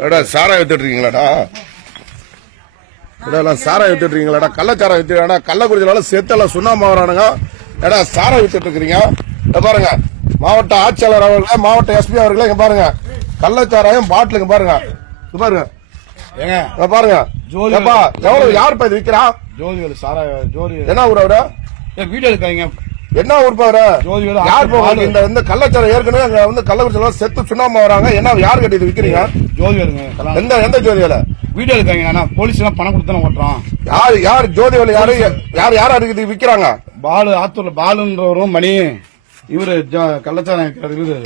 ஏடா சாரா வித்துட்டு இருக்கீங்களாடா ஏடா சாரா வித்துட்டு இருக்கீங்களாடா கள்ளச்சாரா வித்துடா கள்ளக்குறிச்சினால செத்தெல்லாம் சுண்ணாம்பு வரானுங்க ஏடா சாரா இங்க பாருங்க மாவட்ட ஆட்சியாளர் அவர்களே மாவட்ட எஸ்பி அவர்களே இங்க பாருங்க. கள்ளச்சாராயம் பாட்டிலுங்க பாருங்க. பாருங்க. ஏங்க? பாருங்க. ஜோதி- ஏப்பா எவ்வளவு யார் பா இது விக்கிறா? ஜோதிகள் சாரா ஜோதி. என்ன ஊர் அவரு? வீடியோ எடுக்காதீங்க. என்ன ஊர் பா அவரு? ஜோதிகள் யார். இந்த கள்ளச்சாரம் ஏற்கனவே அங்க வந்து கள்ளக்குறிச்சியில செத்து சுண்ணாம்பு வராங்க என்ன யார் கட்டி இது விக்கிறீங்க? ஜோதிகளுங்க கல்யாணம். எந்த எந்த ஜோதியில வீடியோ எடுக்காங்க ஆனா போலீஸ் எல்லாம் பணம் கொடுத்து தானே ஓட்டுறோம். யார் யார் ஜோதிவலி யாரு யார் யார் இருக்குது விக்கிறாங்க? பாலு ஆத்தூர்ல பாலுன்றவரும் மணி இவரு கள்ளச்சாரம் இவரு.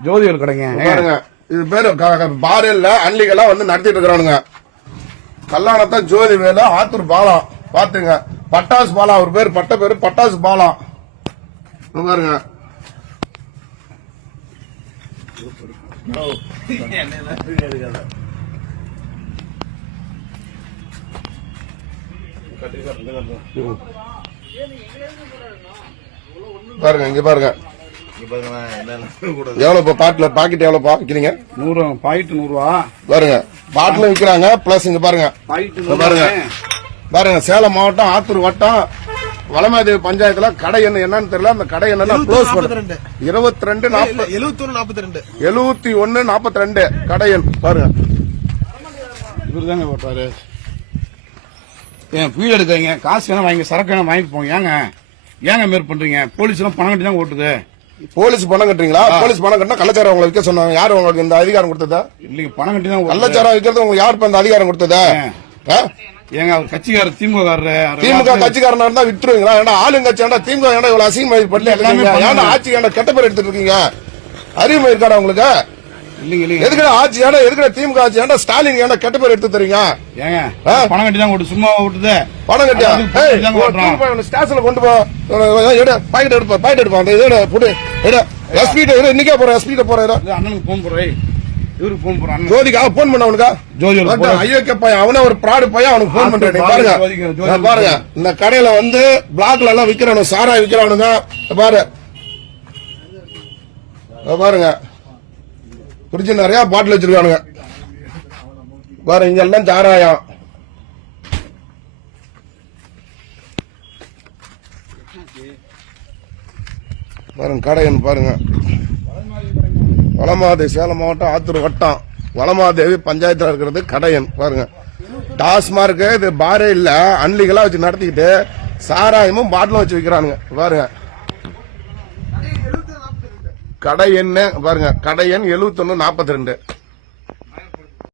ஜோதிகள் கடைங்க. பாருங்க. இது பேரு பார் இல்ல அன்லிகெல்லாம் வந்து நடத்திட்டு இருக்கிறானுங்க. கல்லாணத்தான் ஜோதி வேலு ஆத்தூர் பாலம் பாத்துங்க. பட்டாசு பாலம் அவர் பேர் பட்ட பேரு பட்டாசு பாலம் பாருங்க. பாருங்க இங்க பாருங்க. எவ்வளவு இப்ப பாட்டில பாக்கெட் எவ்வளவு விக்கிறீங்க? நூறு பாயிட்டு நூறு ரூபா பாருங்க பாட்டிலும் விக்கிறாங்க பிளஸ் இங்க பாருங்க. பாருங்க. பாருங்க சேலம் மாவட்டம் ஆத்தூர் வட்டம் வளமாதேவி பஞ்சாயத்துல கடை என்ன என்னன்னு தெரியல. அந்த கடை என்னன்னா க்ளோஸ் பண்ணு. இருபத்தி ரெண்டு. நாற்பது எழுபத்தொன்னு நாற்பத்தி ரெண்டு. எழுபத்தி ஒன்னு நாற்பத்தி ரெண்டு. கடை எண். பாருங்க. இவரு தாங்க ஓட்டுறாரு. ஏன் வீடியோ எடுக்காதீங்க. காசு வேணா வாங்கி சரக்கு வேணா வாங்கிட்டு போங்க. ஏங்க? ஏங்க மேற் பண்றீங்க? போலீஸ் எல்லாம் பணம் கட்டி தான் ஓட்டுது. போலீஸ் பணம் கட்டுறீங்களா? போலீஸ் பணம் கட்டினா கள்ளச்சாரம் உங்களை விற்க சொன்னாங்க. யார் உங்களுக்கு இந்த அதிகாரம் கொடுத்ததா? இல்லைங்க பணம் கட்டி தான் கள்ளச்சாரம் விற்கிறது உங்களுக்கு யார் இப்ப இந்த அதிகாரம் கொடுத்ததா? ஏங்க அவர் கட்சிக்காரர் திமுக திமுக கட்சிக்காரனா இருந்தா விட்டுருவீங்களா? ஏன்னா ஆளுங்கட்சி ஏன்டா திமுக ஏன்டா இவ்வளவு அசிங்கமா பண்ணி எல்லாமே பண்ணுங்க. ஆட்சி ஏன்டா கெட்ட பேர் எடுத்துட்டு இருக்கீங்க. அறிவுமை இருக்காடா உங்களுக்கு? எதுக்குடா ஆட்சி ஏன்டா எதுக்குடா திமுக ஆட்சி ஏன்டா ஸ்டாலின் ஏன்டா கெட்ட பேர் எடுத்து தரீங்க? ஏங்க? பணம் கட்டி தான் ஓட்டு சும்மா ஓட்டுது. பணம் கட்டியா. ஸ்டேஷன்ல கொண்டு போ. எடு பாக்கெட் எடுப்பா பாக்கெட் எடுப்பா. அந்த இதோட புடு எஸ்பி இன்னைக்கே போறேன் எஸ்பி போறேன் அண்ணனுக்கு போன் போறேன் இவருக்கு போன் ஜோதிக்கா போன் பண்ண அவனுக்கா? ஜோதி. ஐயோக்கிய பையன் அவனே ஒரு ப்ராடு பையன் அவனுக்கு போன் பண்றேன். பாருங்க பாருங்க. இந்த கடையில வந்து பிளாக்ல எல்லாம் விக்கிறானு சாரா விக்கிறானுங்க இத பாரு. பாருங்க. ஃப்ரிட்ஜ் நிறைய பாட்டில் வச்சிருக்கானுங்க. பாரு இங்க எல்லாம் சாராயம். பாருங்க கடையன் பாருங்க. வளமாதேவி சேலம் மாவட்டம் ஆத்தூர் வட்டம். வளமாதேவி பஞ்சாயத்தில் இருக்கிறது கடையன் பாருங்க. டாஸ்மார்க்கு இது பாரே இல்லை. அன்லீகலா வச்சு நடத்திக்கிட்டு சாராயமும் பாட்டிலும் வச்சு விற்கிறானுங்க பாருங்க. கடை எண்ணு பாருங்க. கடை எண் எழுபத்தொன்னு நாற்பத்தி ரெண்டு.